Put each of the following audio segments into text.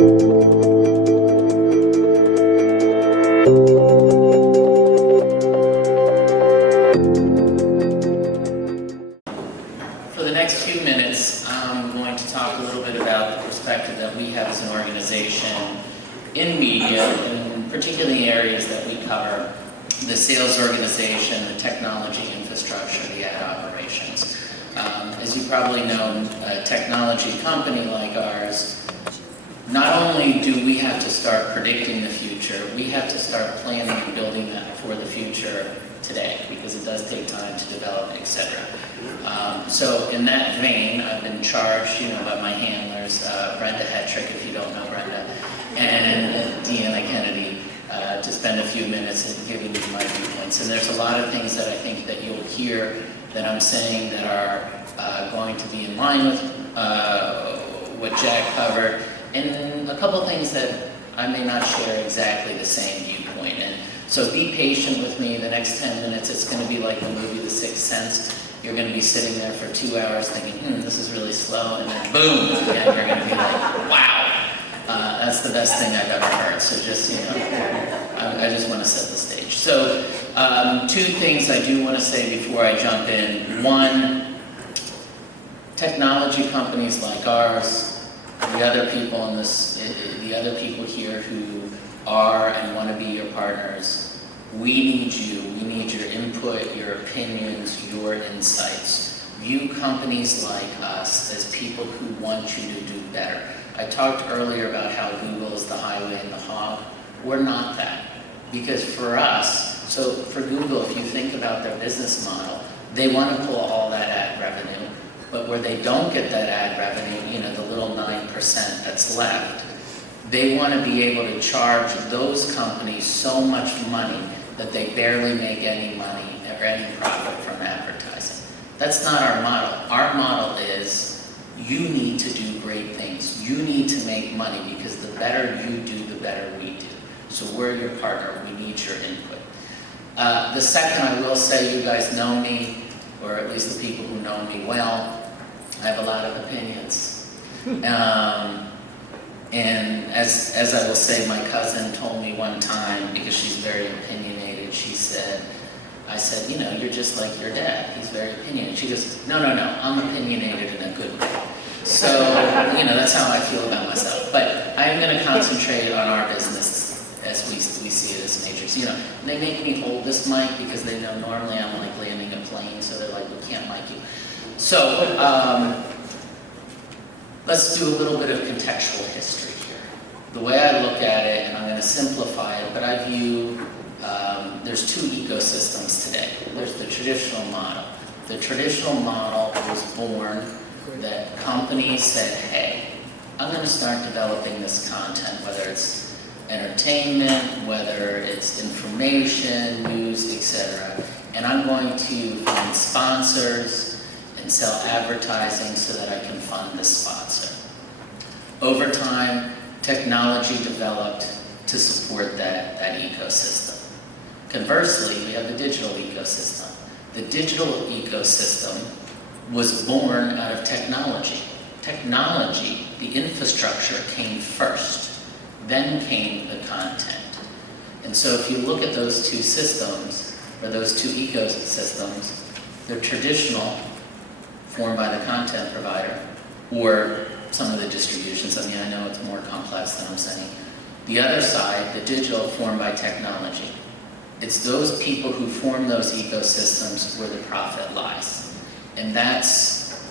For the next few minutes, I'm going to talk a little bit about the perspective that we have as an organization in media, and particularly areas that we cover: the sales organization, the technology infrastructure, the ad operations. As you probably know, a technology company like ours, not only do we have to start predicting the future, we have to start planning and building that for the future today, because it does take time to develop, etc. So in that vein, I've been charged, by my handlers, Brenda Hetrick, if you don't know Brenda, and Deanna Kennedy, to spend a few minutes giving you my viewpoints. And there's a lot of things that I think that you'll hear that I'm saying that are going to be in line with what Jack covered, and a couple things that I may not share exactly the same viewpoint. And so be patient with me. The next 10 minutes, it's going to be like the movie The Sixth Sense. You're going to be sitting there for 2 hours thinking, this is really slow, and then boom, and you're going to be like, wow. That's the best thing I've ever heard. So just, I just want to set the stage. So two things I do want to say before I jump in. One, technology companies like ours, the other people in this, the other people here who are and want to be your partners, we need you. We need your input, your opinions, your insights. View companies like us as people who want you to do better. I talked earlier about how Google is the highway and the hog. We're not that. Because for us, so for Google, if you think about their business model, they want to pull all that ad revenue, but where they don't get that ad revenue, the little 9% that's left, they want to be able to charge those companies so much money that they barely make any money or any profit from advertising. That's not our model. Our model is, you need to do great things. You need to make money, because the better you do, the better we do. So we're your partner. We need your input. The second, I will say, you guys know me, or at least the people who know me well. I have a lot of opinions. And as I will say, my cousin told me one time, because she's very opinionated, I said, you're just like your dad. He's very opinionated. She goes, no, I'm opinionated in a good way. So, that's how I feel about myself. But I'm going to concentrate on our business as we see it as majors. They make me hold this mic because they know normally I'm like landing a plane, so they're like, we can't mic you. So, let's do a little bit of contextual history here. The way I look at it, and I'm going to simplify it, but I view there's two ecosystems today. There's the traditional model. The traditional model was born that companies said, hey, I'm going to start developing this content, whether it's entertainment, whether it's information, news, etc. And I'm going to find sponsors and sell advertising so that I can fund this sponsor. Over time, technology developed to support that ecosystem. Conversely, we have the digital ecosystem. The digital ecosystem was born out of technology. Technology, the infrastructure, came first, then came the content. And so if you look at those two systems, or those two ecosystems, they're traditional, formed by the content provider, or some of the distributions. I know it's more complex than I'm saying. The other side, the digital, formed by technology. It's those people who form those ecosystems where the profit lies. And that's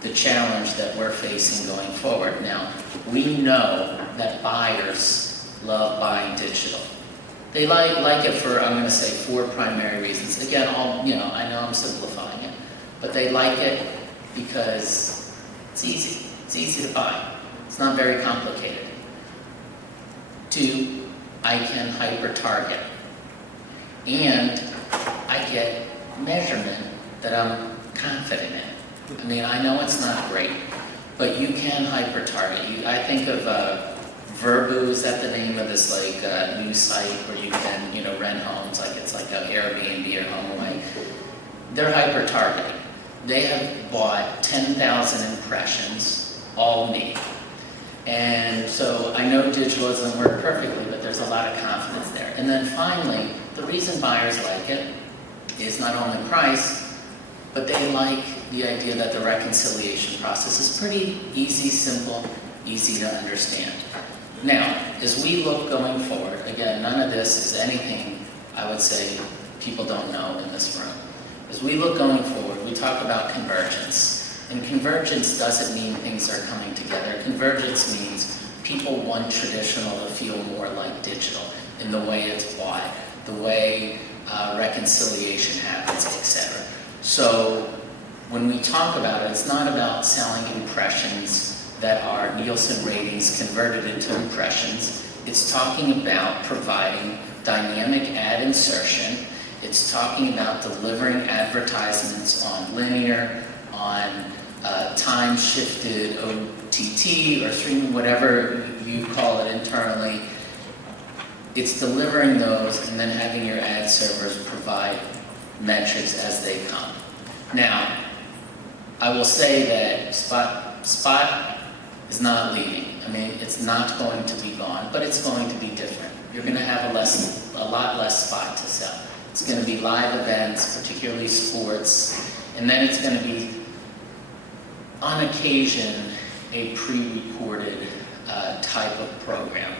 the challenge that we're facing going forward. Now, we know that buyers love buying digital. They like it for, I'm going to say, 4 primary reasons. Again, I know I'm simplifying it, but they like it because it's easy. It's easy to buy. It's not very complicated. 2, I can hyper-target. And I get measurement that I'm confident in. I know it's not great, but you can hyper-target. I think of Verbu, is that the name of this news site where you can rent homes, it's like an Airbnb or HomeAway. They're hyper-targeting. They have bought 10,000 impressions, all me. And so I know digital doesn't work perfectly, but there's a lot of confidence there. And then finally, the reason buyers like it is not only price, but they like the idea that the reconciliation process is pretty easy, simple, easy to understand. Now, as we look going forward, again, none of this is anything I would say people don't know in this room. As we look going forward, we talk about convergence. And convergence doesn't mean things are coming together. Convergence means people want traditional to feel more like digital in the way it's bought, the way reconciliation happens, etc. So when we talk about it, it's not about selling impressions that are Nielsen ratings converted into impressions. It's talking about providing dynamic ad insertion. It's talking about delivering advertisements on linear, on time-shifted OTT or streaming, whatever you call it internally. It's delivering those and then having your ad servers provide metrics as they come. Now, I will say that Spot is not leaving. I mean, it's not going to be gone, but it's going to be different. You're going to have a lot less Spot to sell. It's going to be live events, particularly sports, and then it's going to be, on occasion, a pre-recorded type of program.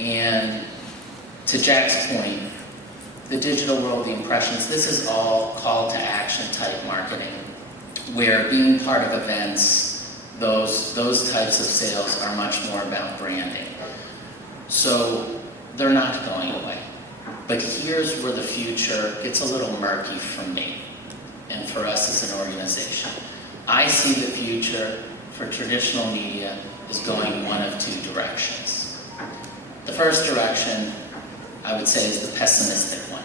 And to Jack's point, the digital world, the impressions, this is all call to action type marketing, where being part of events, those types of sales are much more about branding. So they're not going away. But here's where the future gets a little murky for me and for us as an organization. I see the future for traditional media is going one of two directions. The first direction, I would say, is the pessimistic one.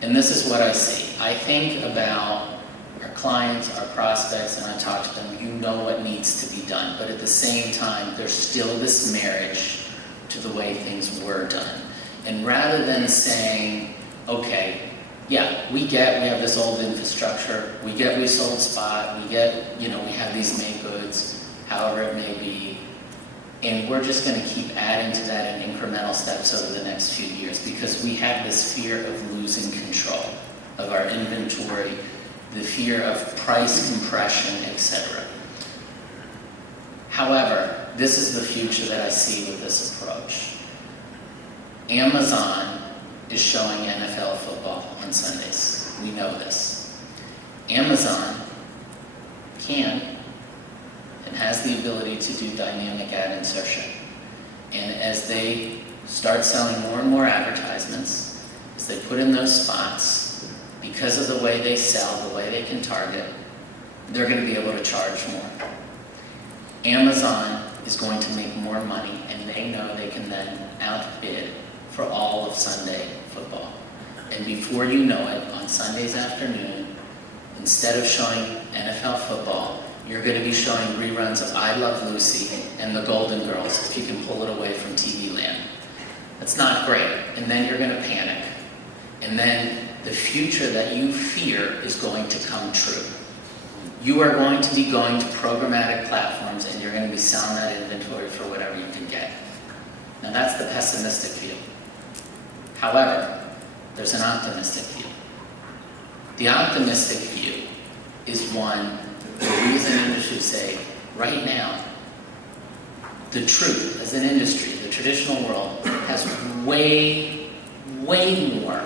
And this is what I see. I think about our clients, our prospects, and I talk to them, you know what needs to be done. But at the same time, there's still this marriage to the way things were done. And rather than saying, okay, yeah, we have this old infrastructure, we sold Spot, we have these made goods, however it may be, and we're just going to keep adding to that in incremental steps over the next few years because we have this fear of losing control of our inventory, the fear of price compression, etc. However, this is the future that I see with this approach. Amazon is showing NFL football on Sundays. We know this. Amazon can and has the ability to do dynamic ad insertion. And as they start selling more and more advertisements, as they put in those spots, because of the way they sell, the way they can target, they're going to be able to charge more. Amazon is going to make more money, and they know they can then outbid for all of Sunday football. And before you know it, on Sundays afternoon, instead of showing NFL football, you're going to be showing reruns of I Love Lucy and The Golden Girls, if you can pull it away from TV land. That's not great. And then you're going to panic. And then the future that you fear is going to come true. You are going to be going to programmatic platforms and you're going to be selling that inventory for whatever you can get. Now that's the pessimistic view. However, there's an optimistic view. The optimistic view is one where we as an industry say, right now, the truth as an industry, the traditional world, has way more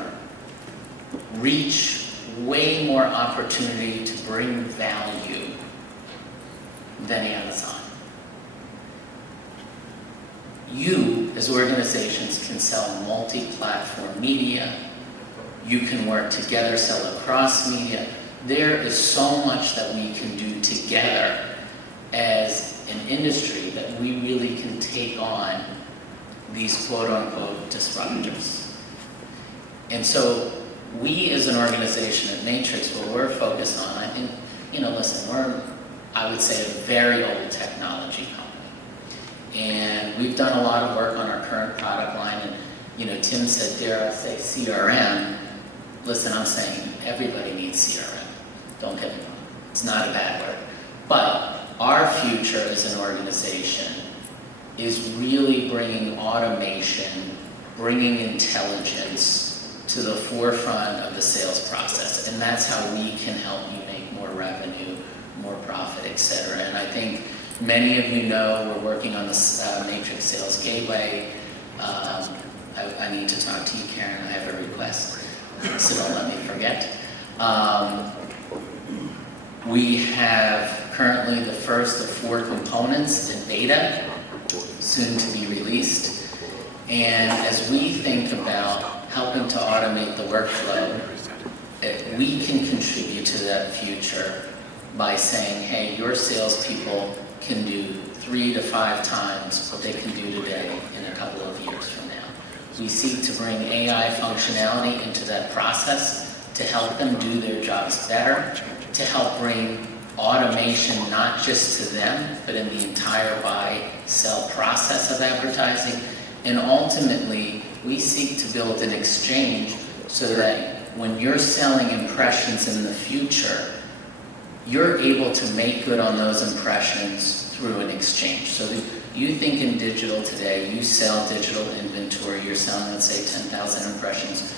reach, way more opportunity to bring value than Amazon. You, as organizations, can sell multi-platform media. You can work together, sell across media. There is so much that we can do together as an industry that we really can take on these quote-unquote disruptors. And so we as an organization at Matrix, what we're focused on, I think, listen, we're, I would say, a very old technology company. And we've done a lot of work on our current product line, and Tim said, dare I say CRM. Listen, I'm saying everybody needs CRM. Don't get me wrong. It's not a bad word. But our future as an organization is really bringing automation, bringing intelligence to the forefront of the sales process. And that's how we can help you make more revenue, more profit, et cetera. And I think many of you know we're working on the Matrix Sales Gateway. I need to talk to you, Karen. I have a request, so don't let me forget. We have currently the first of 4 components in beta, soon to be released. And as we think about helping to automate the workflow, we can contribute to that future by saying, hey, your salespeople can do 3 to 5 times what they can do today in a couple of years from now. We seek to bring AI functionality into that process to help them do their jobs better, to help bring automation not just to them, but in the entire buy-sell process of advertising. And ultimately, we seek to build an exchange so that when you're selling impressions in the future, you're able to make good on those impressions through an exchange. So you think in digital today, you sell digital inventory, you're selling, let's say, 10,000 impressions.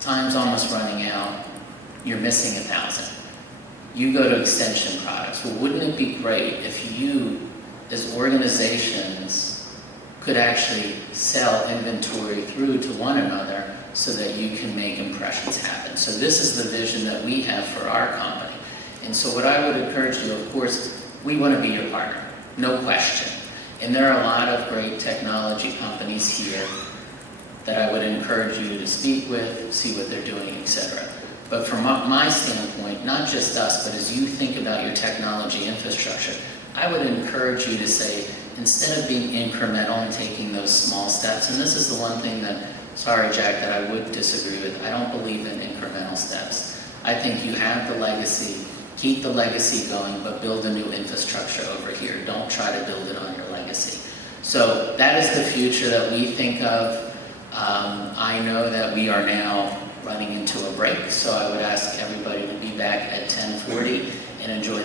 Time's almost running out, you're missing 1,000. You go to extension products. Well, wouldn't it be great if you, as organizations, could actually sell inventory through to one another so that you can make impressions happen? So this is the vision that we have for our company. And so what I would encourage you, of course, we want to be your partner, no question. And there are a lot of great technology companies here that I would encourage you to speak with, see what they're doing, etc. But from my standpoint, not just us, but as you think about your technology infrastructure, I would encourage you to say, instead of being incremental and taking those small steps, and this is the one thing that, sorry Jack, that I would disagree with, I don't believe in incremental steps. I think you have the legacy, keep the legacy going, but build a new infrastructure over here. Don't try to build it on your legacy. So that is the future that we think of. I know that we are now running into a break, so I would ask everybody to be back at 10:40 and enjoy